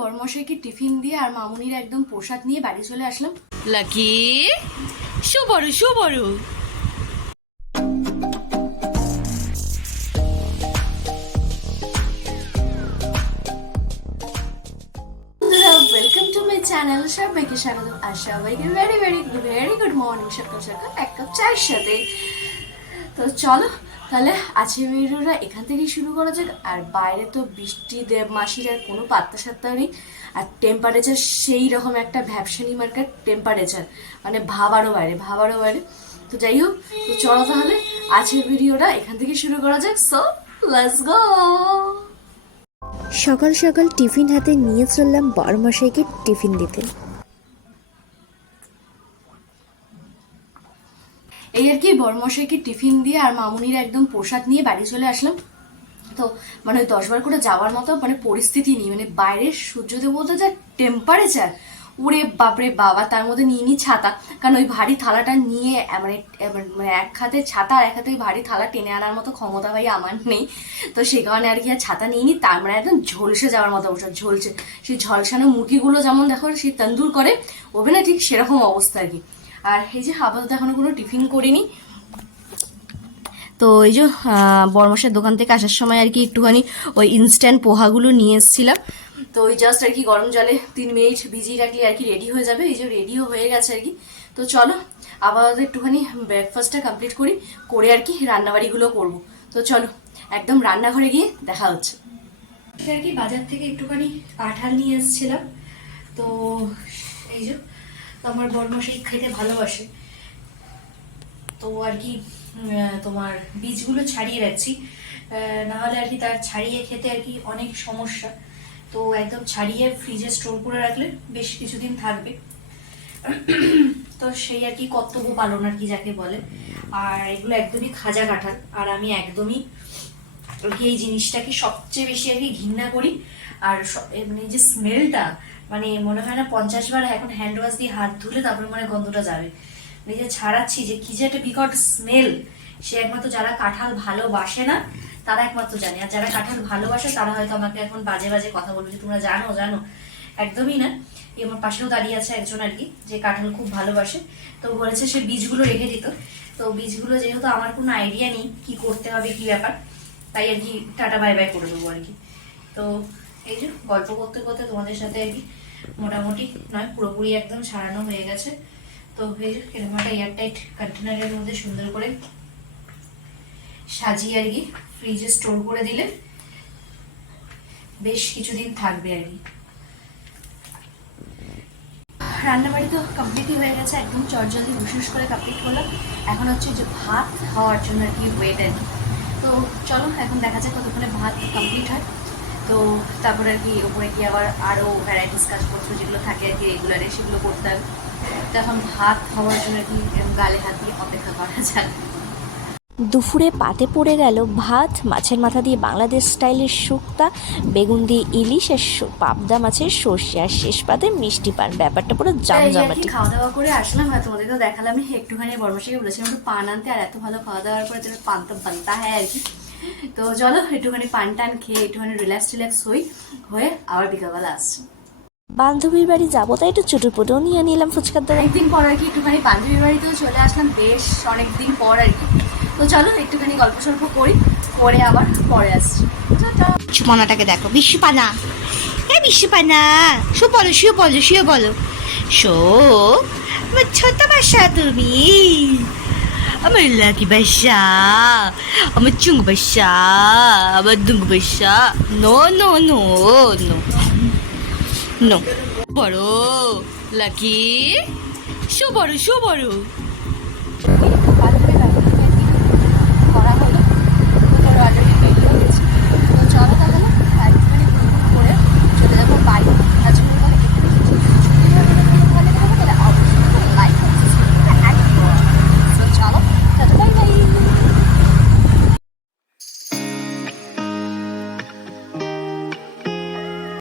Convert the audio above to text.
বড়মশাইকে tiffin দিয়ে আর মামুনির একদম প্রসাদ নিয়ে বাড়ি চলে আসলাম? লাকি টু মাই চ্যানেল সবাইকে স্বাগত। আর সবাইকে very very very good morning সকাল সকাল এক কাপ চায়ের সাথে। তো চলো তাহলে আজকে ভিডিওটা এখান থেকেই শুরু করা যাক। আর বাইরে তো বৃষ্টি, দেব, মাসির আর কোনো পাত্তা সাত্তা নেই। আর টেম্পারেচার সেই রকম একটা ভ্যাপসানি মার্কার টেম্পারেচার মানে ভাবারও বাইরে ভাবারও বাইরে তো যাই হোক, তো চলো তাহলে আজকের ভিডিওটা এখান থেকে শুরু করা যাক। সো লেটস গো সকাল সকাল টিফিন হাতে নিয়ে চললাম বড়মশাইকে টিফিন দিতে। বড়মশাইকে টিফিন দিয়ে আর মামুনির একদম প্রসাদ নিয়ে বাড়ি চলে আসলাম। তো মানে দশবার করে যাওয়ার মতো মানে পরিস্থিতি নেই। মানে বাইরের সূর্যদেব বলতে যা টেম্পারেচার উড়ে বাপরে বাবা তার মধ্যে নিয়ে নি ছাতা। কারণ ওই ভারী থালাটা নিয়ে মানে আহ, মানে এক হাতে ছাতা আর এক হাতে ওই ভারী থালা টেনে আনার মতো ক্ষমতা ভাই আমার নেই। তো সে কারণে আর কি আর ছাতা নিয়ে নি তার মানে একদম ঝলসে যাওয়ার মতো অবস্থা ঝলসে। সেই ঝলসানো মুরগিগুলো যেমন দেখো সেই তন্দুর করে ওভেনে ঠিক সেরকম অবস্থা আর কি। আর এই যে আপাতত এখনও কোনো টিফিন করিনি। তো এই যে বর্মশের দোকান থেকে আসার সময় আর কি একটুখানি ওই ইনস্ট্যান্ট পোহাগুলো নিয়ে এসেছিলাম। তো ওই জাস্ট আর কি গরম জলে তিন মিনিট ভিজিয়ে রাখলে আর কি রেডি হয়ে যাবে। এই যে রেডিও হয়ে গেছে আর কি। তো চলো, আপাতত একটুখানি ব্রেকফাস্টটা কমপ্লিট করি, করে আর কি রান্নাবাড়িগুলো করব। তো চলো, একদম রান্নাঘরে গিয়ে দেখা হচ্ছে। আর কি বাজার থেকে একটুখানি কাঁঠাল নিয়ে এসেছিলাম। তো এই যে আমার বর্মশাই খেতে ভালোবাসে। তো আর কি তোমার বীজগুলো ছাড়িয়ে রাখছি। আহ, না হলে আর কি তার ছাড়িয়ে খেতে আর কি অনেক সমস্যা। তো একদম ছাড়িয়ে ফ্রিজে স্টোর করে রাখলে বেশ কিছুদিন থাকবে। তো সেই আর কি কর্তব্য পালন আর কি যাকে বলে। আর এগুলো একদমই খাজা কাঁঠাল। আর আমি একদমই এই জিনিসটাকে সবচেয়ে বেশি আর কি ঘৃণা করি। আর মানে যে স্মেলটা মানে মনে হয় না পঞ্চাশ বার এখন হ্যান্ড ওয়াশ দিয়ে হাত ধুলে তারপরে মানে গন্ধটা যাবে। মানে যে ছাড়াচ্ছি যে কি যে একটা বিকট স্মেল সে একমাত্র যারা কাঁঠাল ভালোবাসে না, তারা একমাত্র জানে। আর যারা কাঁঠাল ভালোবাসে, তারা হয়তো আমাকে এখন বাজে বাজে কথা বলবে তোমরা জানো জানো। একদমই না। আমার পাশেও দাঁড়িয়ে আছে একজন আর কি, যে কাঁঠাল খুব ভালোবাসে। তো বলেছে সে বীজগুলো রেখে দিত। তো বীজগুলো যেহেতু আমার কোনো আইডিয়া নেই কি করতে হবে, কি ব্যাপার, তাই আর কি টাটা বাই বাই করে দেবো আর কি। তো এই যে গল্প করতে করতে তোমাদের সাথে আর কি মোটামুটি নয়, পুরোপুরি একদম সারানো হয়ে গেছে। তো এরকম একটা এয়ারটাইট কন্টেনারের মধ্যে সুন্দর করে সাজিয়ে আর কি ফ্রিজে স্টোর করে দিলে বেশ কিছুদিন থাকবে আর কি। রান্নাবাড়ি তো কমপ্লিটই হয়ে গেছে, একদম চটজলদি বিশেষ করে কমপ্লিট করলাম। এখন হচ্ছে যে ভাত খাওয়ার জন্য আর কি ওয়েট আর কি। তো চলো, এখন দেখা যাক কতক্ষণে ভাত কমপ্লিট হয়। তো তারপরে আর কি ওপরে কি আবার আরও ভ্যারাইটিস কাজপত্র যেগুলো থাকে আর কি রেগুলারে সেগুলো করতাম তো এখন ভাত খাওয়ার জন্য আর কি গালে হাত দিয়ে অপেক্ষা করা যাক। দুপুরে পাতে পড়ে গেল ভাত মাছের মাথা দিয়ে বাংলাদেশ স্টাইলের শুক্তা বেগুন দিয়ে ইলিশ আর পাবদা মাছের সর্ষে। আর শেষ পাতে মিষ্টি পান ব্যাপারটা পুরো জমজমাটি। খাওয়া দাওয়া করে আসলাম আর তোমাদেরকেও দেখালাম একটুখানি বর্মশাকে বলেছিলাম একটু পান আনতে আর এত ভালো খাওয়া দাওয়ার পরে তুমি পান তো বানতা হ্যাঁ আর কি। তো চলো একটুখানি পান টান খেয়ে একটুখানি রিল্যাক্স রিল্যাক্স হই হয়ে আবার বিকালবেলা আসছি। বান্ধবীর বাড়ি যাব তাই একটু ছোটো পুটেও নিয়ে নিলাম ফুচকার দোকান। অনেকদিন পর আর কি একটুখানি বান্ধবীর বাড়িতেও চলে আসলাম বেশ অনেকদিন পর আর কি। তো চলো একটুখানি গল্প সল্প করি করে আবার পরে আসছি। টাটা। চুমনাটাকে দেখো বিশ্বপানা এ বিশ্বপানা শু বলো শুয়ে বলো শুয়ে বলো। শো আমার ছোট বাসা তুমি আমার লাকি বাসা। আমার চুং বাসা আমার দুং বাসা no no no no no বড় লাকি শু বড় শু বড়